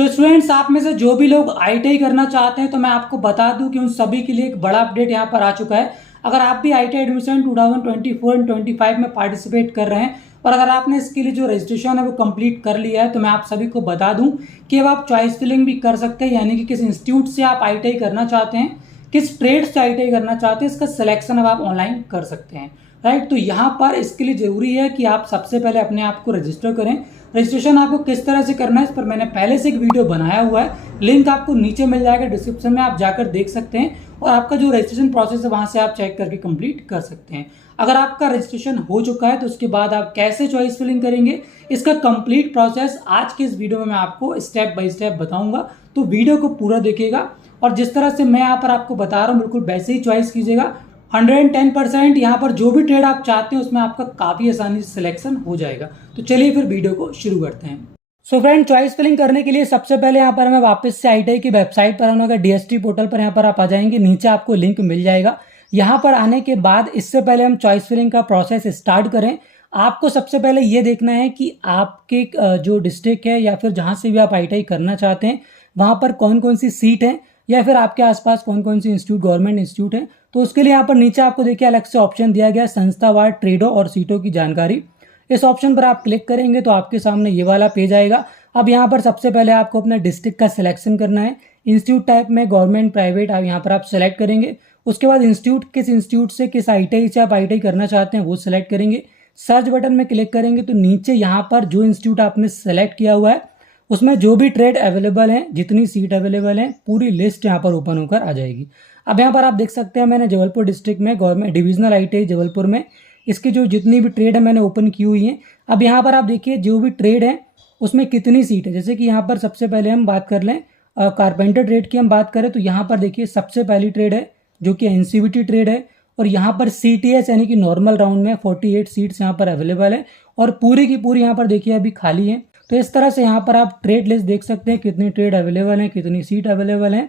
So students, आप में से जो भी लोग आईटीआई करना चाहते हैं तो मैं आपको बता दूं कि उन सभी के लिए एक बड़ा अपडेट यहाँ पर आ चुका है। अगर आप भी आईटीआई एडमिशन 2024 एंड 25 में पार्टिसिपेट कर रहे हैं और अगर आपने इसके लिए जो रजिस्ट्रेशन है वो कंप्लीट कर लिया है तो मैं आप सभी को बता दूं कि अब आप चॉइस फिलिंग भी कर सकते हैं, यानी कि किस इंस्टीट्यूट से आप आईटीआई करना चाहते हैं, किस ट्रेड से आईटीआई करना चाहते हैं, इसका सिलेक्शन अब आप ऑनलाइन कर सकते हैं। राइट, तो यहाँ पर इसके लिए जरूरी है कि आप सबसे पहले अपने आप को रजिस्टर करें। रजिस्ट्रेशन आपको किस तरह से करना है इस पर मैंने पहले से एक वीडियो बनाया हुआ है, लिंक आपको नीचे मिल जाएगा डिस्क्रिप्शन में, आप जाकर देख सकते हैं और आपका जो रजिस्ट्रेशन प्रोसेस है वहां से आप चेक करके कंप्लीट कर सकते हैं। अगर आपका रजिस्ट्रेशन हो चुका है तो उसके बाद आप कैसे चॉइस फिलिंग करेंगे, इसका कंप्लीट प्रोसेस आज के इस वीडियो में मैं आपको स्टेप बाय स्टेप बताऊंगा। तो वीडियो को पूरा देखिएगा और जिस तरह से मैं यहाँ पर आपको बता रहा हूँ बिल्कुल वैसे ही चॉइस कीजिएगा। 110% यहाँ पर जो भी ट्रेड आप चाहते हैं उसमें आपका काफी आसानी से सिलेक्शन हो जाएगा। तो चलिए फिर वीडियो को शुरू करते हैं। सो फ्रेंड, चॉइस फिलिंग करने के लिए सबसे पहले यहाँ पर मैं वापस से आईटीआई की वेबसाइट पर आऊंगा। डीएसटी पोर्टल पर यहाँ पर आप आ जाएंगे, नीचे आपको लिंक मिल जाएगा। यहाँ पर आने के बाद इससे पहले हम चॉइस फिलिंग का प्रोसेस स्टार्ट करें, आपको सबसे पहले ये देखना है कि आपके जो डिस्ट्रिक्ट है या फिर जहाँ से भी आप आईटीआई करना चाहते हैं वहाँ पर कौन कौन सी सीट है या फिर आपके आसपास कौन कौन सी इंस्टीट्यूट गवर्नमेंट इंस्टीट्यूट है। तो उसके लिए यहाँ पर नीचे आपको देखिए अलग से ऑप्शन दिया गया है संस्थावार ट्रेडों और सीटों की जानकारी। इस ऑप्शन पर आप क्लिक करेंगे तो आपके सामने ये वाला पेज आएगा। अब यहाँ पर सबसे पहले आपको अपने डिस्ट्रिक्ट का सिलेक्शन करना है। इंस्टीट्यूट टाइप में गवर्नमेंट प्राइवेट आप यहाँ पर आप सेलेक्ट करेंगे। उसके बाद इंस्टीट्यूट, किस इंस्टीट्यूट से किस आईटीआई से आप आईटीआई करना चाहते हैं वो सिलेक्ट करेंगे। सर्च बटन में क्लिक करेंगे तो नीचे यहाँ पर जो इंस्टीट्यूट आपने सेलेक्ट किया हुआ है उसमें जो भी ट्रेड अवेलेबल है, जितनी सीट अवेलेबल है, पूरी लिस्ट यहाँ पर ओपन होकर आ जाएगी। अब यहाँ पर आप देख सकते हैं मैंने जबलपुर डिस्ट्रिक्ट में गवर्नमेंट डिविजनल आईटीआई जबलपुर में इसकी जो जितनी भी ट्रेड है मैंने ओपन की हुई है। अब यहाँ पर आप देखिए जो भी ट्रेड है उसमें कितनी सीट है। जैसे कि यहाँ पर सबसे पहले हम बात कर लें कारपेंटर ट्रेड की हम बात करें तो यहाँ पर देखिए सबसे पहली ट्रेड है जो कि एनसीवीटी ट्रेड है और यहाँ पर सीटीएस यानी कि नॉर्मल राउंड में 48 सीट्स यहाँ पर अवेलेबल है और पूरी की पूरी यहाँ पर देखिए अभी खाली है। तो इस तरह से यहाँ पर आप ट्रेड लिस्ट देख सकते हैं, कितनी ट्रेड अवेलेबल है, कितनी सीट अवेलेबल है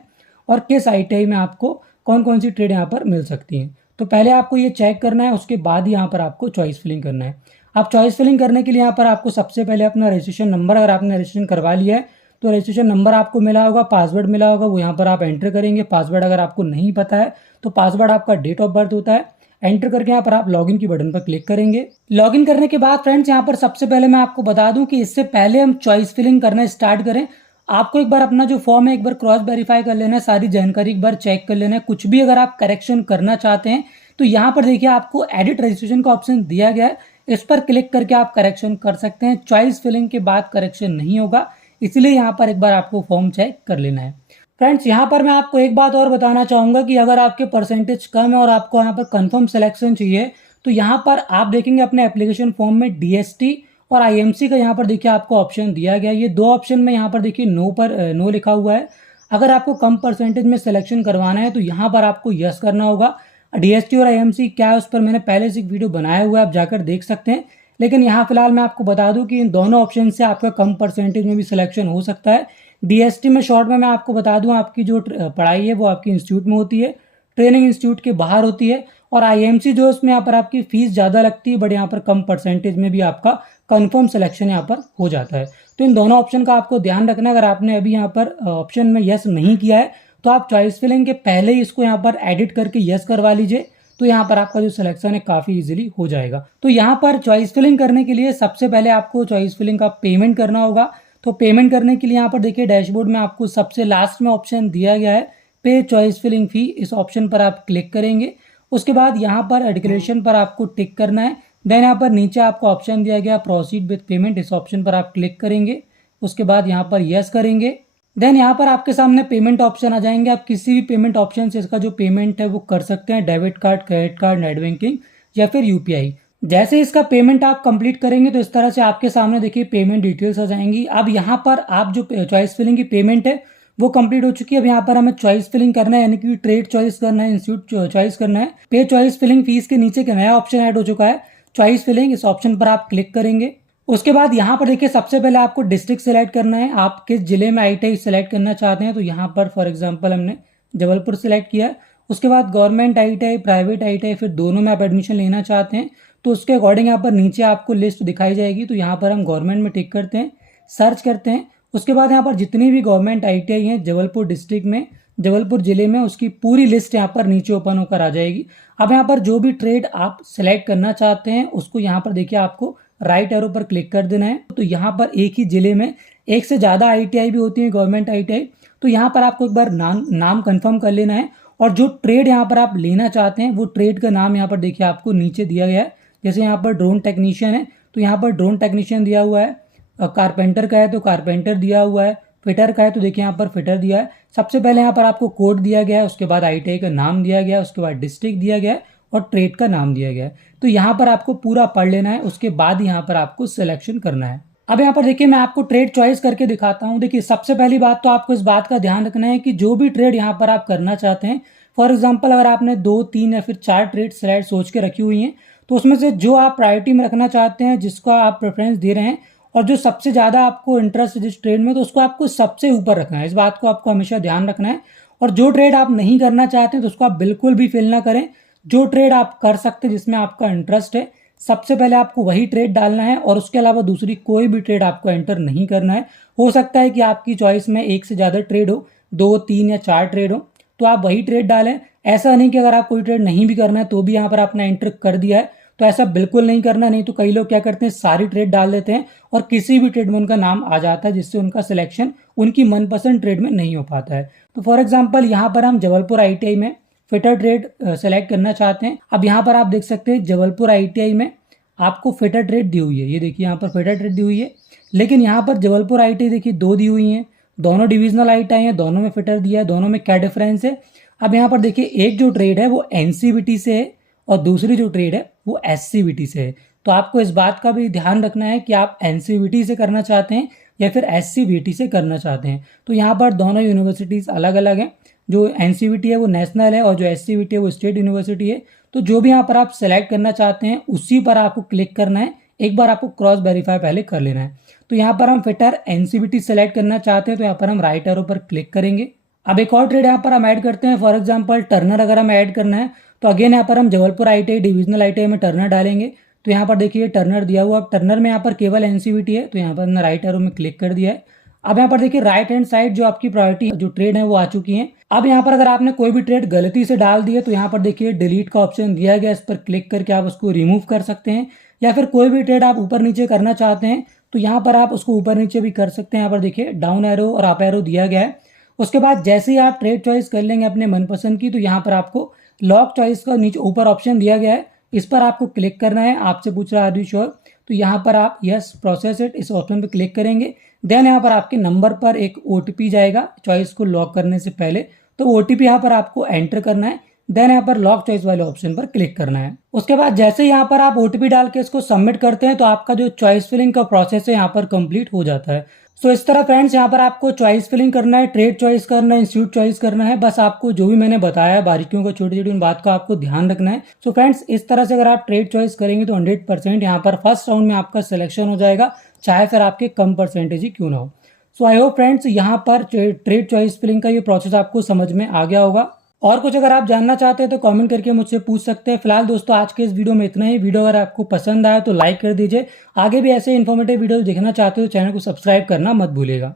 और किस आईटीआई में आपको कौन कौन सी ट्रेड यहाँ पर मिल सकती हैं। तो पहले आपको ये चेक करना है, उसके बाद यहाँ पर आपको चॉइस फिलिंग करना है। आप चॉइस फिलिंग करने के लिए यहाँ पर आपको सबसे पहले अपना रजिस्ट्रेशन नंबर, अगर आपने रजिस्ट्रेशन करवा लिया है तो रजिस्ट्रेशन नंबर आपको मिला होगा, पासवर्ड मिला होगा, वो यहाँ पर आप एंटर करेंगे। पासवर्ड अगर आपको नहीं पता है तो पासवर्ड आपका डेट ऑफ बर्थ होता है। एंटर करके यहाँ पर आप लॉगिन की बटन पर क्लिक करेंगे। लॉगिन करने के बाद फ्रेंड्स यहाँ पर सबसे पहले मैं आपको बता दूं कि इससे पहले हम चॉइस फिलिंग करना स्टार्ट करें, आपको एक बार अपना जो फॉर्म है एक बार क्रॉस वेरीफाई कर लेना है, सारी जानकारी एक बार चेक कर लेना है। कुछ भी अगर आप करेक्शन करना चाहते हैं तो यहाँ पर देखिए आपको एडिट रजिस्ट्रेशन का ऑप्शन दिया गया है, इस पर क्लिक करके आप करेक्शन कर सकते हैं। चॉइस फिलिंग के बाद करेक्शन नहीं होगा, इसलिए यहाँ पर एक बार आपको फॉर्म चेक कर लेना है। फ्रेंड्स यहाँ पर मैं आपको एक बात और बताना चाहूंगा कि अगर आपके परसेंटेज कम है और आपको यहाँ पर कंफर्म सिलेक्शन चाहिए तो यहाँ पर आप देखेंगे अपने एप्लीकेशन फॉर्म में डीएसटी और आईएमसी का यहाँ पर देखिए आपको ऑप्शन दिया गया है। ये दो ऑप्शन में यहाँ पर देखिए नो लिखा हुआ है। अगर आपको कम परसेंटेज में सिलेक्शन करवाना है तो यहाँ पर आपको यस करना होगा। डीएसटी और आईएमसी क्या है उस पर मैंने पहले से एक वीडियो बनाया हुआ है, आप जाकर देख सकते हैं। लेकिन यहाँ फिलहाल मैं आपको बता दूं कि इन दोनों ऑप्शन से आपका कम परसेंटेज में भी सिलेक्शन हो सकता है। डीएसटी में शॉर्ट में मैं आपको बता दूं आपकी जो पढ़ाई है वो आपकी इंस्टीट्यूट में होती है, ट्रेनिंग इंस्टीट्यूट के बाहर होती है। और आईएमसी जो उसमें यहाँ पर आपकी फीस ज़्यादा लगती है बट यहाँ पर कम परसेंटेज में भी आपका कंफर्म सिलेक्शन यहाँ पर हो जाता है। तो इन दोनों ऑप्शन का आपको ध्यान रखना है। अगर आपने अभी यहाँ पर ऑप्शन में यस नहीं किया है तो आप चॉइस फिलिंग के पहले ही इसको यहाँ पर एडिट करके यस करवा लीजिए, तो यहाँ पर आपका जो सिलेक्शन है काफी इजीली हो जाएगा। तो यहाँ पर चॉइस फिलिंग करने के लिए सबसे पहले आपको चॉइस फिलिंग का पेमेंट करना होगा। तो पेमेंट करने के लिए यहाँ पर देखिए डैशबोर्ड में आपको सबसे लास्ट में ऑप्शन दिया गया है पे चॉइस फिलिंग फी, इस ऑप्शन पर आप क्लिक करेंगे। उसके बाद यहाँ पर डिक्लेरेशन पर आपको टिक करना है। देन यहाँ पर नीचे आपको ऑप्शन दिया गया प्रोसीड विद पेमेंट, इस ऑप्शन पर आप क्लिक करेंगे। उसके बाद यहाँ पर यस करेंगे। देन यहाँ पर आपके सामने पेमेंट ऑप्शन आ जाएंगे, आप किसी भी पेमेंट ऑप्शन से इसका जो पेमेंट है वो कर सकते हैं, debit card, credit card, net banking या फिर यूपीआई। जैसे इसका पेमेंट आप कंप्लीट करेंगे तो इस तरह से आपके सामने देखिए पेमेंट डिटेल्स आ जाएंगी। अब यहाँ पर आप जो चॉइस फिलिंग की पेमेंट है वो कंप्लीट हो चुकी है। अब यहाँ पर हमें चॉइस फिलिंग करना है, यानी कि ट्रेड चॉइस करना है, इंस्टीट्यूट चॉइस करना है। पे चॉइस फिलिंग फीस के नीचे एक नया ऑप्शन ऐड हो चुका है चॉइस फिलिंग, इस ऑप्शन पर आप क्लिक करेंगे। उसके बाद यहाँ पर देखिए सबसे पहले आपको डिस्ट्रिक्ट सेलेक्ट करना है, आप किस जिले में आईटीआई सेलेक्ट करना चाहते हैं। तो यहाँ पर फॉर एग्जांपल हमने जबलपुर सेलेक्ट किया। उसके बाद गवर्नमेंट आईटीआई, प्राइवेट आईटीआई, फिर दोनों में आप एडमिशन लेना चाहते हैं तो उसके अकॉर्डिंग यहाँ पर नीचे आपको लिस्ट दिखाई जाएगी। तो यहाँ पर हम गवर्नमेंट में टिक करते हैं, सर्च करते हैं उसके बाद यहाँ पर जितनी भी गवर्नमेंट ITI हैं जबलपुर डिस्ट्रिक्ट में, जबलपुर जिले में, उसकी पूरी लिस्ट यहाँ पर नीचे ओपन होकर आ जाएगी। अब यहाँ पर जो भी ट्रेड आप सिलेक्ट करना चाहते हैं उसको यहाँ पर देखिए आपको राइट एरो पर क्लिक कर देना है। तो यहाँ पर एक ही जिले में एक से ज़्यादा ITI भी होती है, गवर्नमेंट ITI। तो यहाँ पर आपको एक बार नाम कंफर्म कर लेना है और जो ट्रेड यहाँ पर आप लेना चाहते हैं वो ट्रेड का नाम यहाँ पर देखिए आपको नीचे दिया गया है। जैसे यहाँ पर ड्रोन टेक्नीशियन है तो यहाँ पर ड्रोन टेक्नीशियन दिया हुआ है, कारपेंटर का है तो कारपेंटर दिया हुआ है, फिटर का है तो देखिए यहाँ पर फिटर दिया है। सबसे पहले यहाँ पर आपको कोड दिया गया है, उसके बाद ITI का नाम दिया गया है, उसके बाद डिस्ट्रिक्ट दिया गया है और ट्रेड का नाम दिया गया है। तो यहाँ पर आपको पूरा पढ़ लेना है, उसके बाद यहाँ पर आपको सिलेक्शन करना है। अब यहाँ पर देखिए मैं आपको ट्रेड चॉइस करके दिखाता हूँ। देखिए सबसे पहली बात तो आपको इस बात का ध्यान रखना है कि जो भी ट्रेड यहाँ पर आप करना चाहते हैं, फॉर एग्जाम्पल अगर आपने 2, 3 या फिर 4 ट्रेड स्लाइड सोच के रखी हुई हैं तो उसमें से जो आप प्रायोरिटी में रखना चाहते हैं, जिसका आप प्रेफरेंस दे रहे हैं और जो सबसे ज़्यादा आपको इंटरेस्ट है जिस ट्रेड में, तो उसको आपको सबसे ऊपर रखना है। इस बात को आपको हमेशा ध्यान रखना है। और जो ट्रेड आप नहीं करना चाहते हैं तो उसको आप बिल्कुल भी फिल ना करें। जो ट्रेड आप कर सकते हैं जिसमें आपका इंटरेस्ट है, सबसे पहले आपको वही ट्रेड डालना है और उसके अलावा दूसरी कोई भी ट्रेड आपको एंटर नहीं करना है। हो सकता है कि आपकी चॉइस में एक से ज़्यादा ट्रेड हो, 2, 3 या 4 ट्रेड हो, तो आप वही ट्रेड डालें। ऐसा नहीं कि अगर आप कोई ट्रेड नहीं भी करना है तो भी यहाँ पर आपने एंटर कर दिया है, तो ऐसा बिल्कुल नहीं करना। नहीं तो कई लोग क्या करते हैं, सारी ट्रेड डाल देते हैं और किसी भी ट्रेड में उनका नाम आ जाता है, जिससे उनका सिलेक्शन उनकी मनपसंद ट्रेड में नहीं हो पाता है। तो फॉर एग्जाम्पल यहाँ पर हम जबलपुर ITI में फिटर ट्रेड सेलेक्ट करना चाहते हैं। अब यहाँ पर आप देख सकते हैं जबलपुर ITI में आपको फिटर ट्रेड दी हुई है, ये देखिए यहाँ पर फिटर ट्रेड दी हुई है। लेकिन यहाँ पर जबलपुर ITI देखिए 2 दी हुई हैं, दोनों डिविजनल ITI हैं, दोनों में फिटर दिया है। दोनों में क्या डिफरेंस है, अब यहाँ पर देखिए एक जो ट्रेड है वो NCVT से है और दूसरी जो ट्रेड है वो SCVT से है। तो आपको इस बात का भी ध्यान रखना है कि आप NCVT से करना चाहते हैं या फिर SCVT से करना चाहते हैं। तो यहाँ पर दोनों यूनिवर्सिटीज़ अलग अलग हैं। जो NCVT है वो नेशनल है और जो SCVT है वो स्टेट यूनिवर्सिटी है। तो जो भी यहाँ पर आप सेलेक्ट करना चाहते हैं उसी पर आपको क्लिक करना है। एक बार आपको क्रॉस वेरीफाई पहले कर लेना है। तो यहाँ पर हम फिटर NCVT सेलेक्ट करना चाहते हैं तो यहाँ पर हम राइट एरो पर क्लिक करेंगे। अब एक और ट्रेड यहाँ पर हम ऐड करते हैं, फॉर एग्जाम्पल टर्नर अगर हम ऐड करना है तो अगेन यहाँ पर हम जबलपुर ITI डिविजनल ITI में टर्नर डालेंगे। तो यहाँ पर देखिए टर्नर दिया हुआ, अब टर्नर में यहाँ पर केवल NCVT है तो यहाँ पर हमने राइट एरो में क्लिक कर दिया है। अब यहाँ पर देखिए राइट हैंड साइड जो आपकी प्रायोरिटी जो ट्रेड है वो आ चुकी है। अब यहाँ पर अगर आपने कोई भी ट्रेड गलती से डाल दी है तो यहाँ पर देखिए डिलीट का ऑप्शन दिया गया, इस पर क्लिक करके आप उसको रिमूव कर सकते हैं। या फिर कोई भी ट्रेड आप ऊपर नीचे करना चाहते हैं तो यहाँ पर आप उसको ऊपर नीचे भी कर सकते हैं। यहाँ पर देखिए डाउन एरो और अप एरो दिया गया है। उसके बाद जैसे ही आप ट्रेड चॉइस कर लेंगे अपने मनपसंद की, तो यहाँ पर आपको लॉक चॉइस का नीचे ऊपर ऑप्शन दिया गया है, इस पर आपको क्लिक करना है। आपसे पूछ रहा है आर यू श्योर, तो यहाँ पर आप यस प्रोसेस इट इस ऑप्शन पर क्लिक करेंगे। देन यहाँ पर आपके नंबर पर एक OTP जाएगा चॉइस को लॉक करने से पहले, तो OTP यहाँ पर आपको एंटर करना है। देन यहाँ पर लॉक चॉइस वाले ऑप्शन पर क्लिक करना है। उसके बाद जैसे यहाँ पर आप OTP डाल के इसको सबमिट करते हैं तो आपका जो चॉइस फिलिंग का प्रोसेस है यहाँ पर कंप्लीट हो जाता है। सो इस तरह फ्रेंड्स यहाँ पर आपको चॉइस फिलिंग करना है, ट्रेड चॉइस करना है, इंस्टीट्यूट चॉइस करना है। बस आपको जो भी मैंने बताया बारीकियों को, छोटी छोटी उन बात का आपको ध्यान रखना है। सो फ्रेंड्स इस तरह से अगर आप ट्रेड चॉइस करेंगे तो 100% यहाँ पर फर्स्ट राउंड में आपका सिलेक्शन हो जाएगा, चाहे फिर आपके कम परसेंटेज ही क्यों ना हो। सो आई होप फ्रेंड्स यहाँ पर ट्रेड चॉइस फिलिंग का ये प्रोसेस आपको समझ में आ गया होगा। और कुछ अगर आप जानना चाहते हैं तो कमेंट करके मुझसे पूछ सकते हैं। फिलहाल दोस्तों आज के इस वीडियो में इतना ही। वीडियो अगर आपको पसंद आया तो लाइक कर दीजिए। आगे भी ऐसे इन्फॉर्मेटिव वीडियो देखना चाहते हो तो चैनल को सब्सक्राइब करना मत भूलिएगा।